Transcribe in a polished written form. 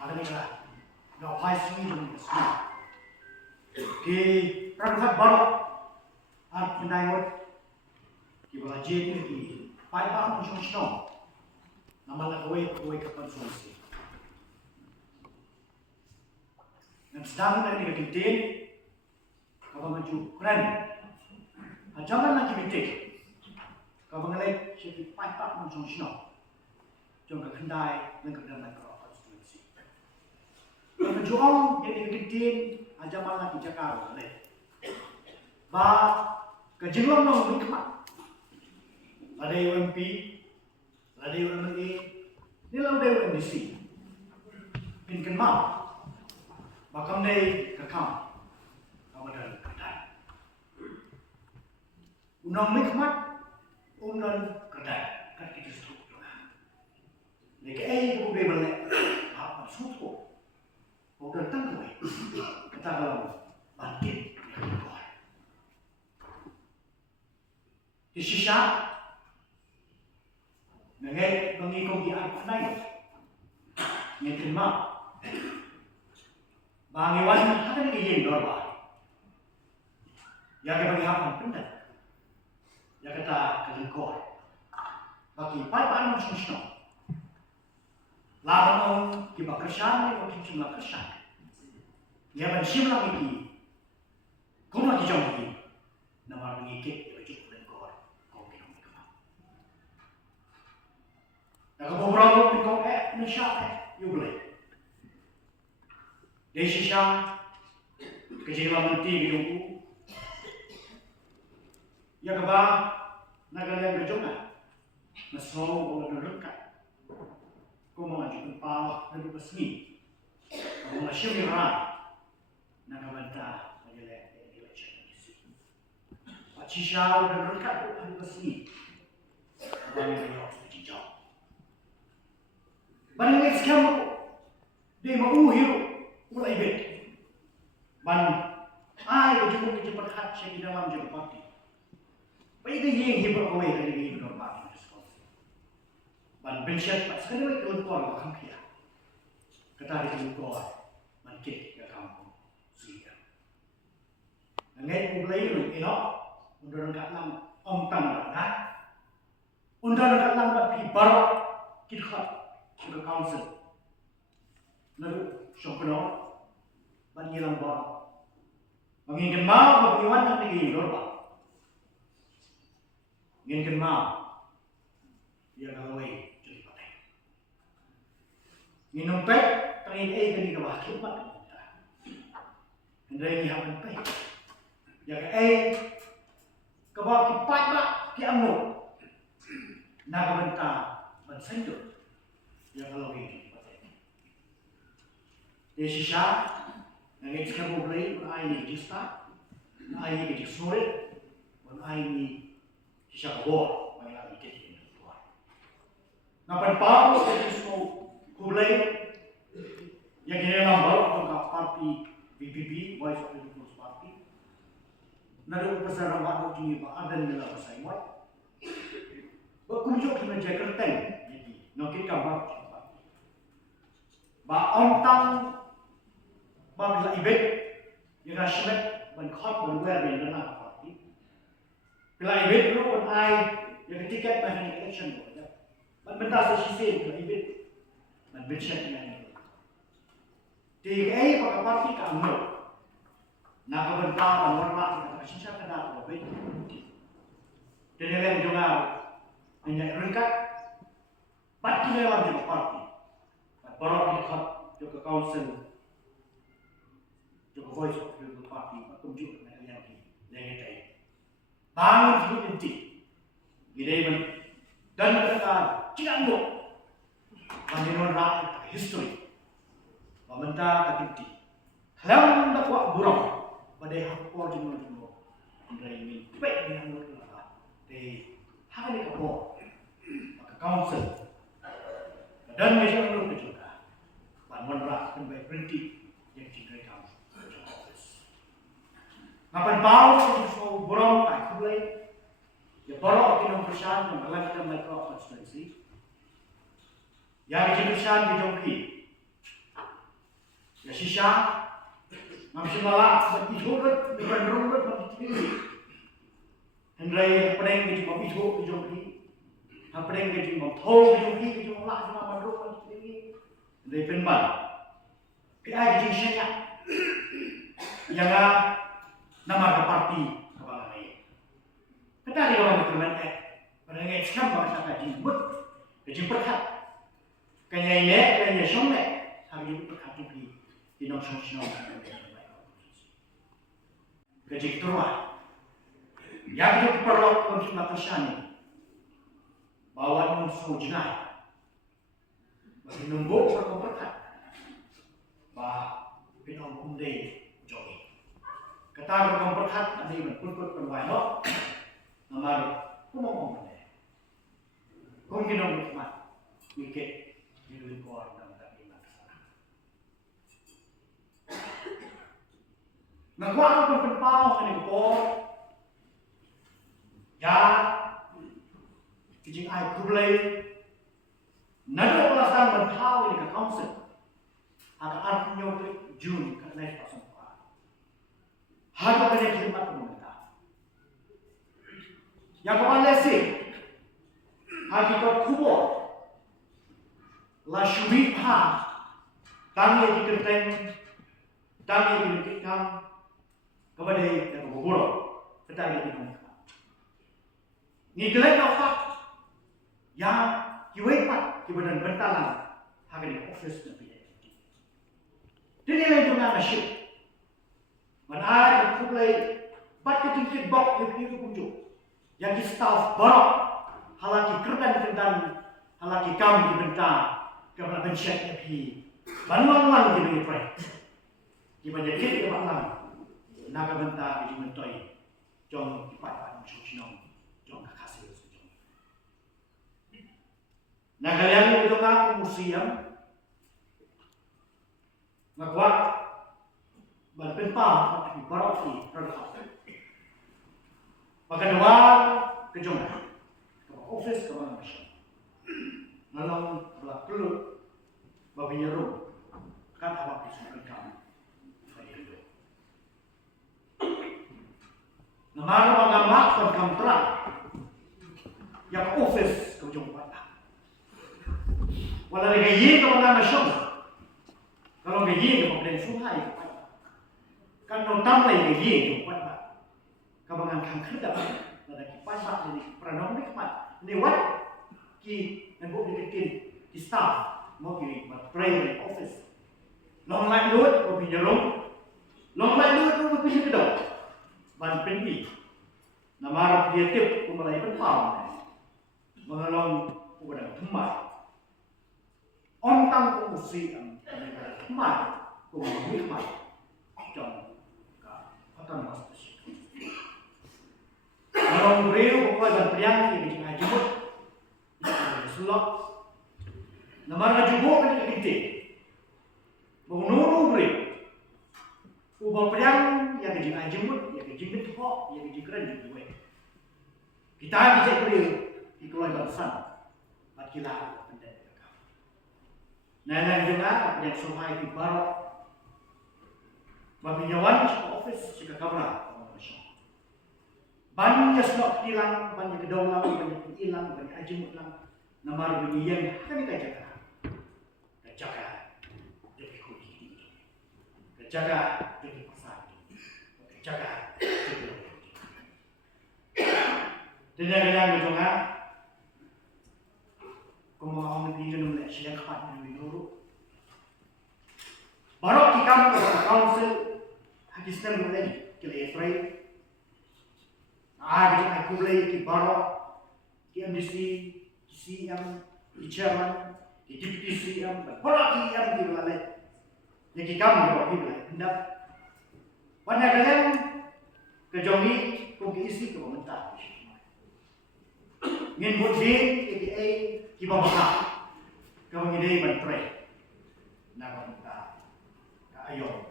ada ni lah. Gak pai sini dulu semua. Di perangkat baru, art penaikut, di bawah jet ni, pai bang muncul senang. Nama lah kue kapan solusi. Dan sedang dari kekintin, kalau maju keren, jangan lagi bitik. Kalau mengalih, jadi pai bang muncul senang. Jangan kendai dan kendai kalau konstitusi. Berjuang jadi kekintin, zaman lagi Jakarta. Bah kejenuhan orang nikmat. Ada UMP, ada UMA, ni lalu ada UMDC. Pinkan mau, bakam day kekam, kamu dah kedai. Unang nikmat, unang kedai, kan kita struktur. Nek kamu bebel apa struktur, bukan tanggung. Kita kalau bangkit yang kuat. Di sisa, mengenai pengikut di atas naik, yang terima, bangiwan ada di yang dorba, yang kita berikan pendat, yang kita kelengkor, bagi pai macam laban orang kita kerjaan, kita cuma kerjaan, yang bersim lagi, kau lagi jauh lagi, nama mengikut. Kalau beberapa pihak Indonesia boleh. Dari sisa kejadian menteri itu, ya kebah negara yang berjumlah, mesra orang dekat, kau mengajukan pau dan bersemi, kau mengasyik miran, negara bantah menjelek election ini. Sisa orang dekat dan bersemi, kau mengajukan jauh. Banyak sekali dia mahu hidup mulai bet. Ban, berjumpa perhat saya di dalam jumpa parti. Baik dia yang hidup awal dari hidup parti responsif. Ban bensyat pas sekali lagi keluar orang kaya. Kata dia keluar, mancit ke kampung Sia. Angai mulai itu elok, undur kat lam tang dah. Undur kat lam tapi baru kita ke council, lalu syukur, banyilang bawa, menginginkan mau bagaimana nak pergi dorba, menginginkan mau, dia kalau jadi pakai, minum pek, tengin kini kebah kibat, hendaknya happen pek, jaga kebah kibat mak kiamno, nak bentar bersentuh. Yang kalau ini, di sisa, nanti sekarang boleh ini jista, ini jadi sulit, ini sisa kebor, banyak lagi jadi keluar. Nampak baru jadi semua boleh, yang ini nampak untuk parti BPP, Voice of the People's Party. Nalu pasal ramai tu ni, ada ni lah pasal ini. Berkunjung ke Jakarta, jadi nakit kabar. Ba ontang ba bila ibet yang nasymet berkhot berwer di dalam parti. Bila ibet lu pun yang tiket bahan election tu. Benda sesisi bila ibet dan bencet yang itu. Tiga pakai parti kamu. Nak bentar dan warna kita sisa kena lebih. Jadi yang juga hanya rengkat. Parti dalam juga parti. Baru dekat juga council, juga voice of the party, tunjuk dengan yang lagi. Bangun hidup inti, gidemen dan mereka tidak mau mengenal rakyat history, meminta inti. Kalau hendak buat buruk, pada hapor jenuh, dari ini baik dengan mereka, dari hari kapor, maka council dan mesyuarat juga. Menolak sampai berhenti yang cintai kamu. Ngapain bau itu borong tak boleh. Ya borong kita bersama dengan kita micro constituency. Yang jenusan di Jomki. Shisha, Mamshimala, but it would be a room of and Ray playing it of it hope you happening getting of home you laugh on room they been bad. Kaya siya yang nama parti kabangan ini. Kita di orang berteman pada yang sekarang bahasa kaji but kaji perkat. Kaya ini kaya somne hari ini perkat itu di nasional. Kaji terus. Yang itu perlu untuk melakukan bawa unsur jenayah. Bagi nunggu perkat. Bah pinong kumde jogi. Kata orang perhat nanti menput penwai no, namar kumong kumde. Kung kinong hikmat, wikit diluin ko ang damdamin na kasana. Nagwa ko kung penpaw kaning ko, ya, kijing ay kublay, nadoklasang mentau ini ke council. Ada artinya untuk Jun karena itu semua. Harga banyak khidmat pemerintah. Yang kepala sih, harga kubo, la syubiha, kami yang dikerjain, kami yang diberikan kepada yang berguru, kita yang diberikan. Ini jelek apa? Yang kiwepat, kibadan bentalan, harga di office nanti. Jadi lain juga nasyid. Mana yang kulai bat ketingkit bok yang itu kunjung. Yang di staff barok halaki kerdan halaki kam di bentar kepada pensyat api. Banlang di bentar. Di banyak kit ke banlang. Naga bentar di mentoi. Jom dipakai musuh jom kakasih jom. Naga yang itu kan museum. Nagwa ban pa di barok ni terhadap pagkadawa kejong ke office ke mana macam nalang belak kelut babi nyerum kan awak disuruh kamu bagi itu nama pengamat dan kamtrak yang office kejong pada walau digaji ke mana macam kalau gaji itu kemudian sungai kan nonton lagi gaji itu kuat kabangan kan kerja pada kipas jadi pernah nikmat lewat ki nanggup dikitin di staff mau kiri buat pray office long line load mau pinjolong long line load mau pinjol kedok ban pendi nama kreatif pemulai penpau mengalong kepada tempat ontang pengusi hikmat, kumpulan hikmat, jom, kata mas tersebut. Orang beriu bukan dan priang yang dijemah jemut, sulap. Nama jemut kan kita, mengunur beriu, ubah priang yang dijemah jemut, yang dijemut hok, yang dijikran juga. Kita bisa beriu di keluarga besar, akilah. Nah, juga yang sungai di barat, babinyawan ke office jika kamera, banyak slot hilang, banyak kedaulang, banyak hilang, banyak ajimut lang, nama begini kami jaga, jadi kudi, jaga jadi pasar, jaga jadi. Dan yang berjumpa. Kung mga pinjol ng siya kapat ng minuro. Barok kikam sa council, hadis na mula kila Efraim. Naagin ay kulay ki Barok, ki MDC, ki CM, ki Chairman, ki Deputy CM, barok ki MD lalay. Yang kikam di bawah ini hendak. Banyak kalian kejongi kung kiisi ke pemerintah. Ngin budi KDA kibabaka kau ngidei bantrai nak minta ayo